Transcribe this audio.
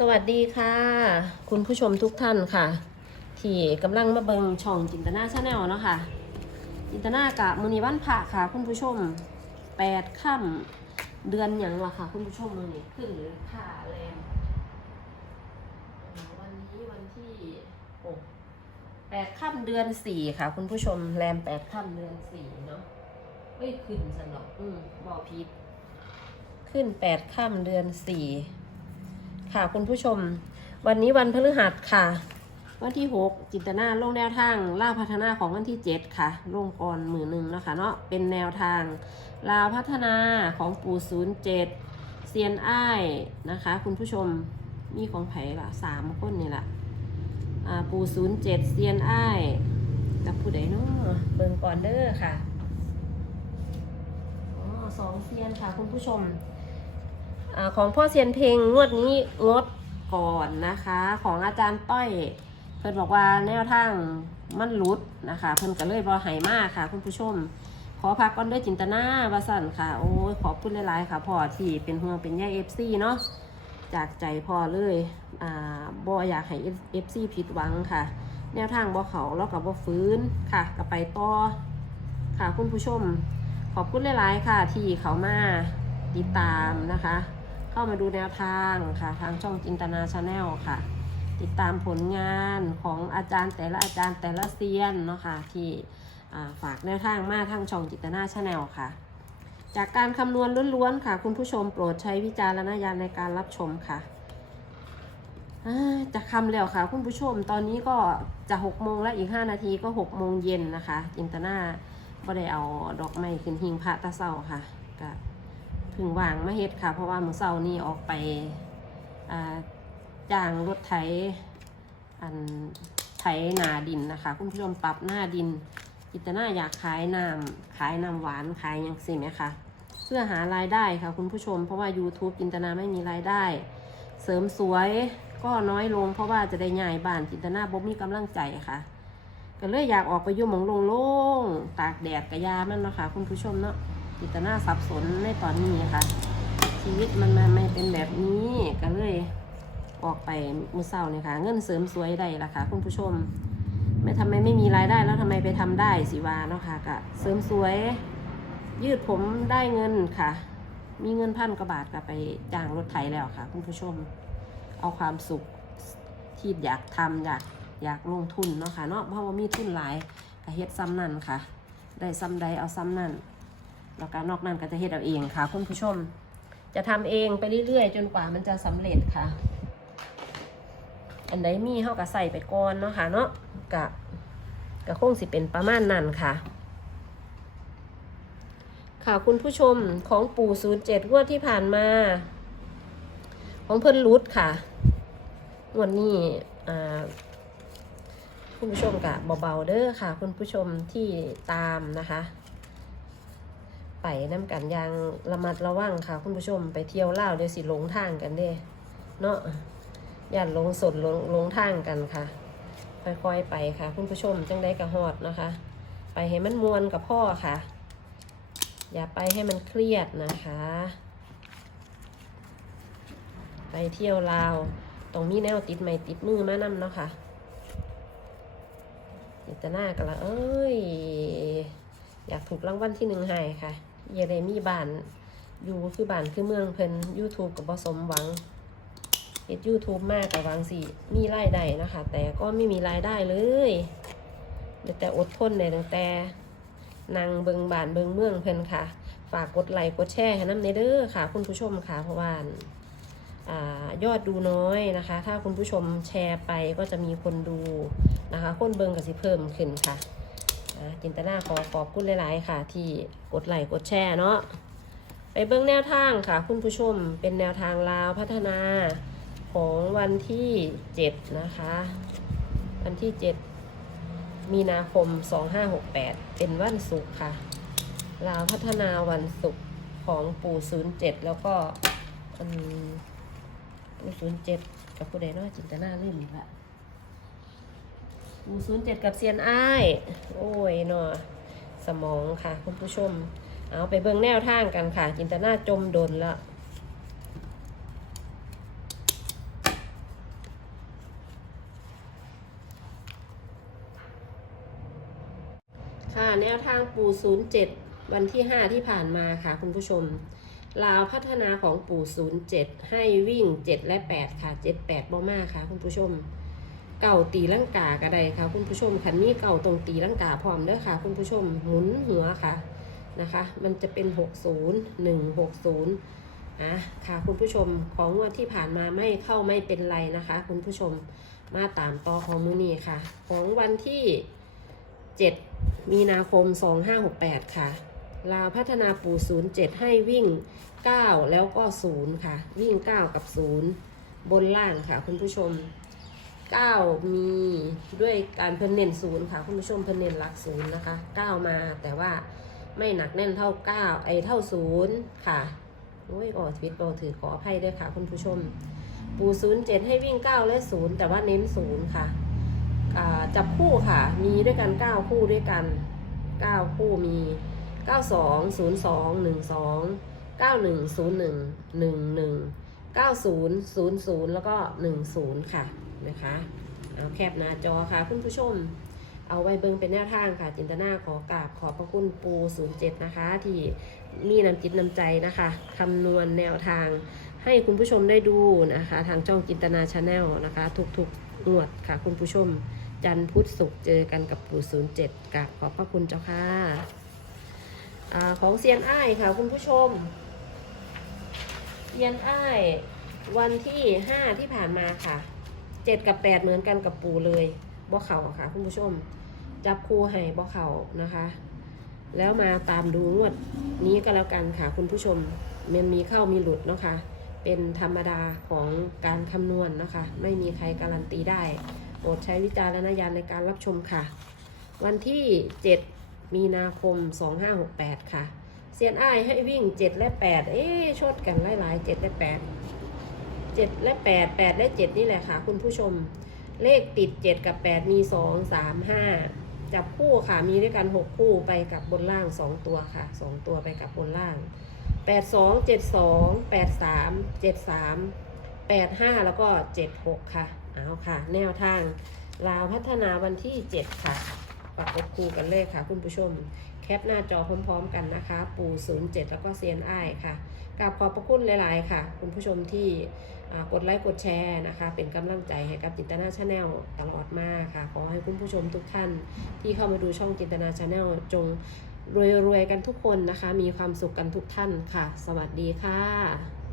สวัสดีค่ะ คุณผู้ชมทุกท่านค่ะ ที่กำลังมาเบิงช่องจินตนาชาแนลเนาะค่ะ จินตนากะมือนีวันพระค่ะ คุณผู้ชมแปดค่ำเดือนหยังวะค่ะ คุณผู้ชมมือนี้ขึ้นหรือข่าแรงวันนี้วันที่หกแปดค่ำเดือนสี่ค่ะ คุณผู้ชมแรมแปดค่ำเดือนสี่เนาะเอ้ยขึ้นสนอกอืมบอกผิดขึ้นแปดค่ำเดือนสี่ ค่ะ คุณผู้ชม วันนี้วันพฤหัสค่ะ วันที่หกจินตนาลงแนวทางล่าพัฒนาของวันที่เจ็ดค่ะ ลงก่อนมือหนึ่งเนาะคะเนาะเป็นแนวทางลาวพัฒนาของปู่ศูนย์เจ็ดเซียนอ้ายนะคะ คุณผู้ชมมีของไผ่ละสามคนนี่แหละอ่าปู่ศูนย์เจ็ดเซียนอ้ายกับผู้ใดเนาะเบิ่งก่อนเด้อค่ะอ๋อสองเซียนค่ะ คุณผู้ชม อของพ่อเซียนเพลงงวดนี้งดก่อนนะคะ ของอาจารย์ต้อย เพิ่นบอกว่าแนวทางมันหลุดนะคะ เพิ่นก็เลยบอหายมากค่ะ คุณผู้ชม ขอพักก่อนด้วยจินตนาบาสันค่ะ โอ้ยขอบคุณหลายๆค่ะพ่อที่เป็นห่วงเป็นใยเอฟซีเนาะจากใจพ่อเลยอ่าบออยากให้เอฟซีผิดหวังค่ะ แนวทางบอเขาแล้วกับบอฟื้นค่ะก็ไปต่อค่ะคุณผู้ชม ขอบคุณหลายๆค่ะ ที่เขามาติดตามนะคะ เข้ามาดูแนวทางค่ะ ทางช่องจินตนาชาแนลค่ะ ติดตามผลงานของอาจารย์แต่ละอาจารย์แต่ละเซียนเนาะค่ะที่ฝากแนวทางมาทางช่องจินตนาชาแนลค่ะ จากการคำนวณล้วนๆค่ะ คุณผู้ชมโปรดใช้วิจารณญาณในการรับชมค่ะจะคำแล้วค่ะ คุณผู้ชมตอนนี้ก็จะหกโมงแล้วอีกห้านาทีก็หกโมงเย็นนะคะจินตนาก็ได้เอาดอกไม้ขึ้นหิงพระตะเศร้าค่ะก็ ถึงวางมาเฮ็ดค่ะ เพราะว่ามื้อเช้านี้ออกไปจ้างรถไถอันไถนาดินนะคะ คุณผู้ชมปรับหน้าดินจิตนาอยากขายน้ำขายน้ำหวานขายยังสิไหมคะเพื่อหารายได้ค่ะคุณผู้ชม เพราะว่า YouTube จินตนาไม่มีรายได้ เสริมสวยก็น้อยลง เพราะว่าจะได้ย้ายบ้านจินตนาบ่มีกำลังใจค่ะ ก็เลยอยากออกไปยู่หมองโล่งๆตากแดดกระยามันเนาะค่ะคุณผู้ชมเนาะ จิตนาสับสนในตอนนี้ค่ะ ชีวิตมันมันไม่เป็นแบบนี้ก็เลยออกไปมือเศร้าเนี่ยค่ะ เงินเสริมสวยได้ละค่ะคุณผู้ชม ไม่ทำไมไม่มีรายได้แล้วทำไมไปทำได้สิวาเนาะค่ะก็เสริมสวย ยืดผมได้เงินค่ะ มีเงินพันกว่าบาทก็ไปจ้างรถไถแล้วค่ะ คุณผู้ชม เอาความสุขที่อยากทำอยากอยากลงทุนเนาะค่ะเนาะเพราะว่ามีทุนหลายก็เฮ็ดซ้ำนั่นค่ะ ได้ซ้ำใดเอาซ้ำนั่น แล้วก็นอกนั้นก็จะเฮ็ดเอาเองค่ะ คุณผู้ชม จะทำเองไปเรื่อยๆ จนกว่ามันจะสำเร็จค่ะ อันใดมีเฮาก็ใส่ไปก่อนเนาะค่ะเนาะกะก็คงสิเป็นประมาณนั้นค่ะ ค่ะคุณผู้ชมของปู่ศูนย์เจ็ดงวดที่ผ่านมา ของเพิ่นรุดค่ะวดนี้อ่าคุณผู้ชมกะเบาๆเด้อค่ะ คุณผู้ชมที่ตามนะคะ ไปน้ำกันยางระมัดระวังค่ะ คุณผู้ชมไปเที่ยวเล่าเดี๋ยวสิหลงทางกันเด้เนาะอย่าหลงสนหลงหลงทางกันค่ะ ค่อยๆไปค่ะ คุณผู้ชมจังได้กระหอดนะคะ ไปให้มันมวนกับพ่อค่ะ อย่าไปให้มันเครียดนะคะ ไปเที่ยวลาวต้องมีแนวติดใหม่ติดมือมานำเนาะค่ะจิตนากันละเอ้ย อยากถูกรางวัลที่หนึ่งให้ค่ะ อย่าได้มีบ้านอยู่คือบ้านคือเมืองเพิ่น YouTube กับบสมหวังเฮ็ด YouTube มากกับหวังสิมีรายได้นะคะ แต่ก็ไม่มีรายได้เลยแต่อดทนในตั้งแต่นางเบิงบ้านเบิงเมืองเพิ่นค่ะ ฝากกดไลค์กดแชร์ให้น้ำเนเด้อค่ะ คุณผู้ชมค่ะเพราะว่าอายอดดูน้อยนะคะ ถ้าคุณผู้ชมแชร์ไปก็จะมีคนดูนะคะ คนเบิงก็สิเพิ่มขึ้นค่ะ จินตนาขอขอบคุณหลาย ๆ ค่ะ ที่กดไลค์กดแชร์เนาะไปเบิ้องแนวทางค่ะ คุณผู้ชมเป็นแนวทางลาวพัฒนาของวันที่ 7 นะคะ วันที่ 7 มีนาคม 2568 เป็นวันศุกร์ค่ะ ลาวพัฒนาวันศุกร์ของปู่ 07 แล้วก็ปูศูนย์เจ็ดกับผู้ใดเนาะจินตนาลืมอีกละ ปูศูนย์เจ็ดกับเซียนไอ้โอ้ยเนาะสมองค่ะ คุณผู้ชม เอาไปเบิ่งแนวทางกันค่ะ จินตนาจมดนละค่ะแนวทางปู่07 วันที่ห้าที่ผ่านมาค่ะ คุณผู้ชม ลาวพัฒนาของปู่07 ให้วิ่งเจ็ดและแปดค่ะเจ็ดแปดบ่มากค่ะ คุณผู้ชม เก่าตีลังกากระไดค่ะ คุณผู้ชมคันนี้เก่าตรงตีลังกาพร้อมเด้อค่ะ คุณผู้ชมหมุนหัวค่ะนะคะ มันจะเป็นหกศูนย์หนึ่งหกศูนย์อะค่ะคุณผู้ชมของงวดที่ผ่านมาไม่เข้าไม่เป็นไรนะคะ คุณผู้ชมมาตามต่อของมือนี้ค่ะ ของวันที่ 7 มีนาคม 2568 ค่ะลาวพัฒนาปู่07 ให้วิ่ง 9 แล้วก็ 0 ค่ะ วิ่ง 9 กับ 0 บนล่างค่ะคุณผู้ชม 9มีด้วยการเพิ่นเน้น0ค่ะคุณผู้ชมเพิ่นเน้นหลัก0นย์นะคะ9มาแต่ว่าไม่หนักแน่นเท่า9ไอเท่า0ค่ะโอ้ยออทวิตโอถือขออภัยด้วยค่ะ คุณผู้ชม ปู่07ให้วิ่ง9และ0แต่ว่าเน้น0ค่ะอ่าจับคู่ค่ะ มีด้วยกัน9คู่ด้วยกัน9คู่มี92 02 12 91 01 11 90 00แล้วก็10ค่ะ นะคะเอาแคปหน้าจอค่ะคุณผู้ชม เอาไว้เบิงเป็นแนวทางค่ะ จินตนาขอกราบขอบพระคุณปู 07 นะคะ ที่มีน้ำจิตน้ำใจนะคะคำนวณแนวทางให้คุณผู้ชมได้ดูนะคะ ทางช่องจินตนาชาแนลนะคะ ทุกๆงวดค่ะ คุณผู้ชม จันพุธศุกร์เจอกันกับปู่ 07กับขอบพระคุณเจ้าค่ะอของเซียนอ้ายค่ะ คุณผู้ชมเซียนอ้ายวันที่ 5 ที่ผ่านมาค่ะ 7กับ8เหมือนกันกับปู่เลยบ่เข่าค่ะคุณผู้ชม จับคู่ให้บ่เข่านะคะ แล้วมาตามดูงวดนี้ก็แล้วกันค่ะคุณผู้ชมมันมีเข้ามีหลุดเนาะคะเป็นธรรมดาของการคำนวณนะคะ ไม่มีใครการันตีได้โปรดใช้วิจารณญาณในการรับชมค่ะ วันที่ 7 มีนาคม 2568 ค่ะ เซียนอ้ายให้วิ่ง 7 และ 8 เอ๊ชดกันหลายๆ 7 และ 8 7และ8 8และ7นี่แหละค่ะ คุณผู้ชม เลขติด7กับ8มี2 3 5จับคู่ค่ะมีด้วยกัน6คู่ไปกับบนล่าง2ตัวค่ะ2ตัวไปกับบนล่าง8 2 7 2 8 3 7 3 8 5แล้วก็7 6ค่ะเอาค่ะ แนวทางลาวพัฒนาวันที่7ค่ะปักบคู่กันเลยค่ะ คุณผู้ชม แคปหน้าจอพร้อม ๆ กันนะคะ ปู07 แล้วก็เซียนไอค่ะ กราบขอบพระคุณหลาย ๆ ค่ะ คุณผู้ชมที่กดไลค์กดแชร์นะคะ เป็นกำลังใจให้กับจินตนาชาแนลตลอดมาค่ะ ขอให้คุณผู้ชมทุกท่านที่เข้ามาดูช่องจินตนาชาแนลจงรวยๆกันทุกคนนะคะ มีความสุขกันทุกท่านค่ะ สวัสดีค่ะ